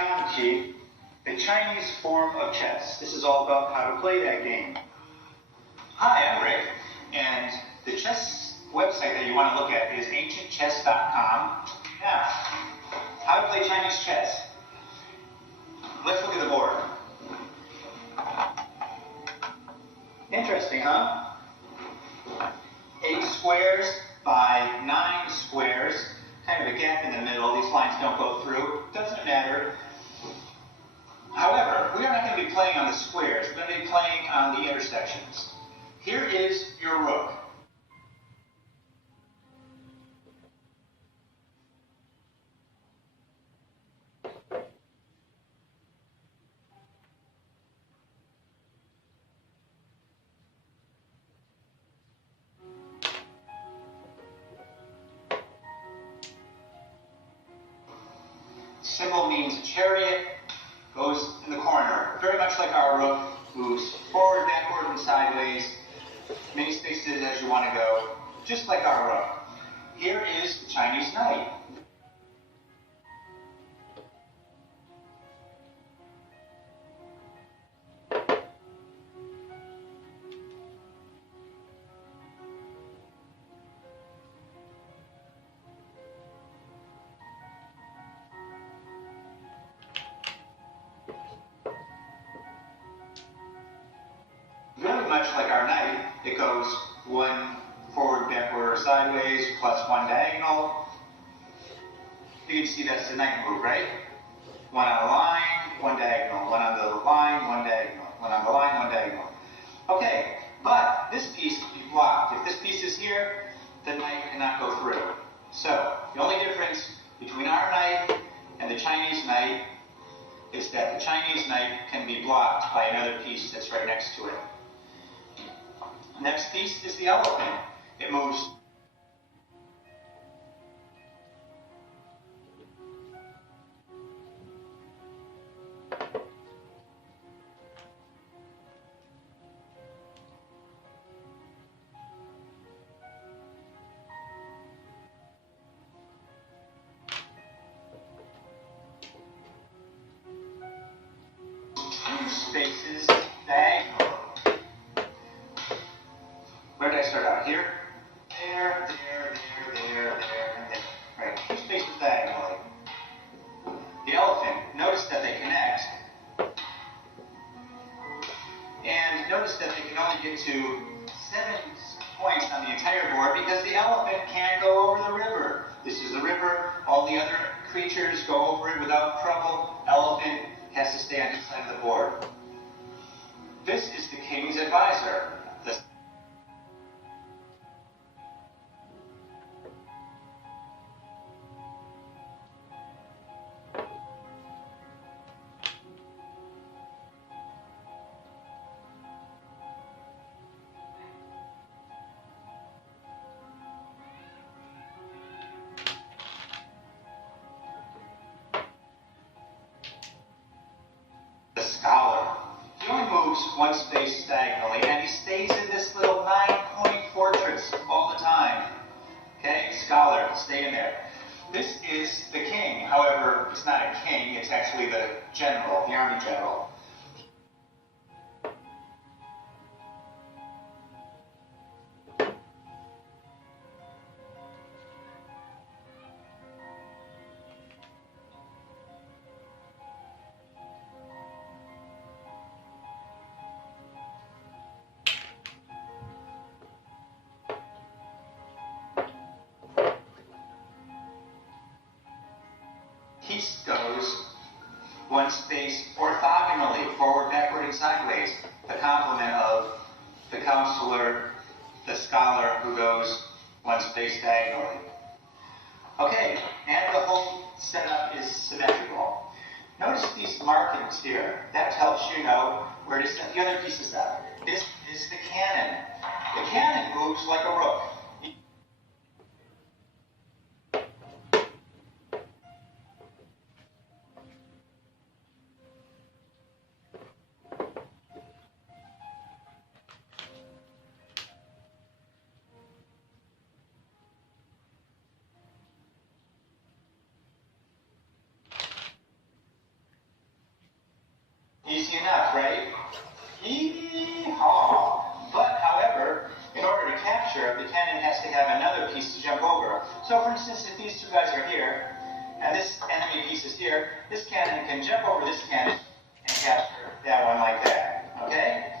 Xiangqi, the Chinese form of chess. This is all about how to play that game. Hi, I'm Rick, and the chess website that you want to look at is ancientchess.com. Now, how to play Chinese chess. Let's look at the board. Interesting, huh? 8 squares by 9 squares. Kind of a gap in the middle. These lines don't go through. Doesn't matter. However, we are not going to be playing on the squares. We're going to be playing on the intersections. Here is your rook. Symbol means chariot, goes in the corner. Very much like our rook, moves forward, backward, and sideways. Many spaces as you want to go, just like our rook. Here is the Chinese knight. Very much like our knight, it goes 1 forward, backward, or sideways, plus 1 diagonal. You can see that's the knight move, right? 1 on the line, 1 diagonal, 1 on the line, 1 diagonal, 1 on the line, 1 diagonal. Okay, but this piece can be blocked. If this piece is here, the knight cannot go through. So, the only difference between our knight and the Chinese knight is that the Chinese knight can be blocked by another piece that's right next to it. Next piece is the elephant. It moves two spaces diagonal. Where did I start out? Here? There, and there. Right, 2 spaces diagonally. The elephant, notice that they connect. And notice that they can only get to 7 points on the entire board because the elephant can't go over the river. This is the river. All the other creatures go over it without trouble. Elephant has to stay on this side of the board. This is the king's advisor. The scholar. He only moves 1 space diagonally, and he stays in this little 9-point fortress all the time. Okay, scholar, stay in there. This is the king. However, it's not a king, it's actually the general, the army general. He goes 1 space orthogonally, forward, backward, and sideways. The complement of the counselor, the scholar, who goes 1 space diagonally. Okay, and the whole setup is symmetrical. Notice these markings here. That helps you know where to set the other pieces up. This is the cannon. The cannon moves like a rook. So for instance, if these two guys are here, and this enemy piece is here, this cannon can jump over this cannon and capture that one like that. Okay?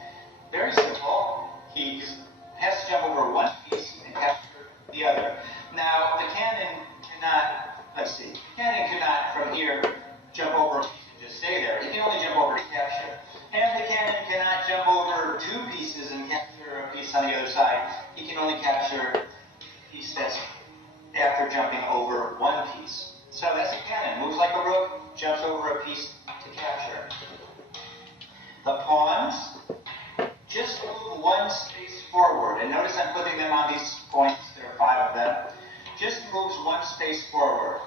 Very simple. He has to jump over one piece and capture the other. Now, the cannon cannot, let's see, the cannon cannot from here jump over a piece and just stay there. He can only jump over to capture. And the cannon cannot jump over two pieces and capture a piece on the other side. He can only capture a piece that's after jumping over one piece. So that's a cannon. Moves like a rook, jumps over a piece to capture. The pawns just move one space forward. And notice I'm putting them on these points. There are 5 of them. Just moves one space forward.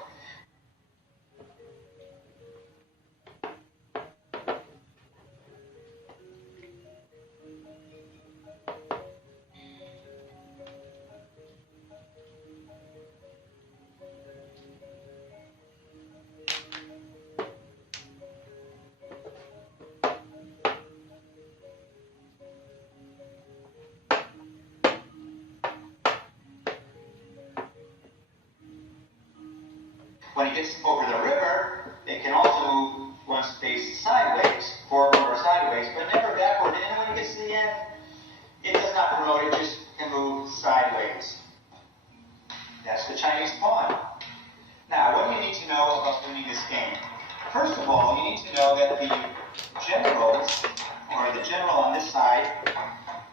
When it gets over the river, it can also move one space sideways, forward or sideways, but never backward. And when it gets to the end, it does not promote, it just can move sideways. That's the Chinese pawn. Now, what do you need to know about winning this game? First of all, you need to know that the generals, or the general on this side,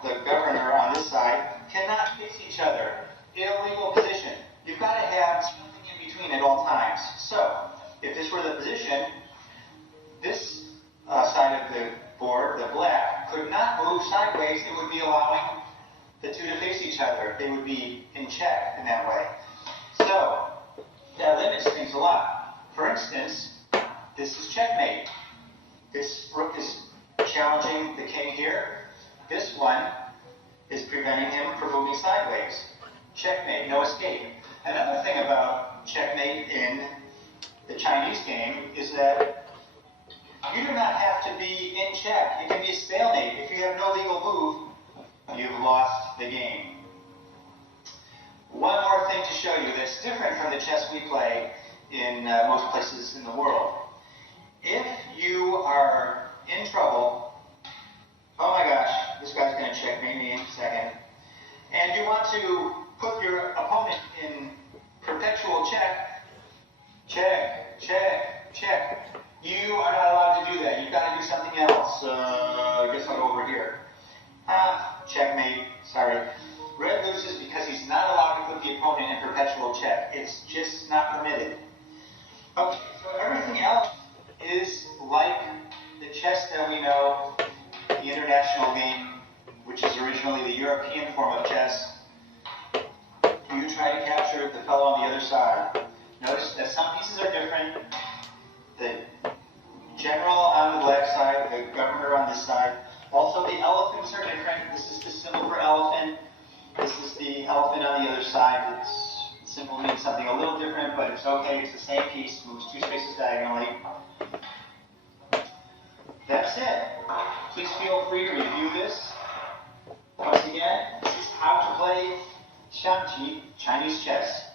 the governor on this side, cannot face each other. Illegal position. You've got to have something in between at all times. So, if this were the position, this side of the board, the black, could not move sideways. It would be allowing the two to face each other. They would be in check in that way. So, that limits things a lot. For instance, this is checkmate. This rook is challenging the king here. This one is preventing him from moving sideways. Checkmate, no escape. Another thing about checkmate in the Chinese game is that you do not have to be in check. It can be a stalemate. If you have no legal move, you've lost the game. One more thing to show you that's different from the chess we play in most places in the world. If you are in trouble, oh my gosh, this guy's going to checkmate me in a second, and you want to put your opponent in perpetual check, check, check, check. You are not allowed to do that. You've got to do something else. I guess I'll go over here. Checkmate, sorry. Red loses because he's not allowed to put the opponent in perpetual check. It's just not permitted. Okay, so everything else is like the chess that we know, the international game, which is originally the European form of chess. You try to capture the fellow on the other side. Notice that some pieces are different. The general on the black side, the governor on this side. Also, the elephants are different. This is the symbol for elephant. This is the elephant on the other side. Its symbol means something a little different, but it's okay. It's the same piece. Moves 2 spaces diagonally. That's it. Please feel free to review this. Once again, this is how to play Xiangqi Chinese chess.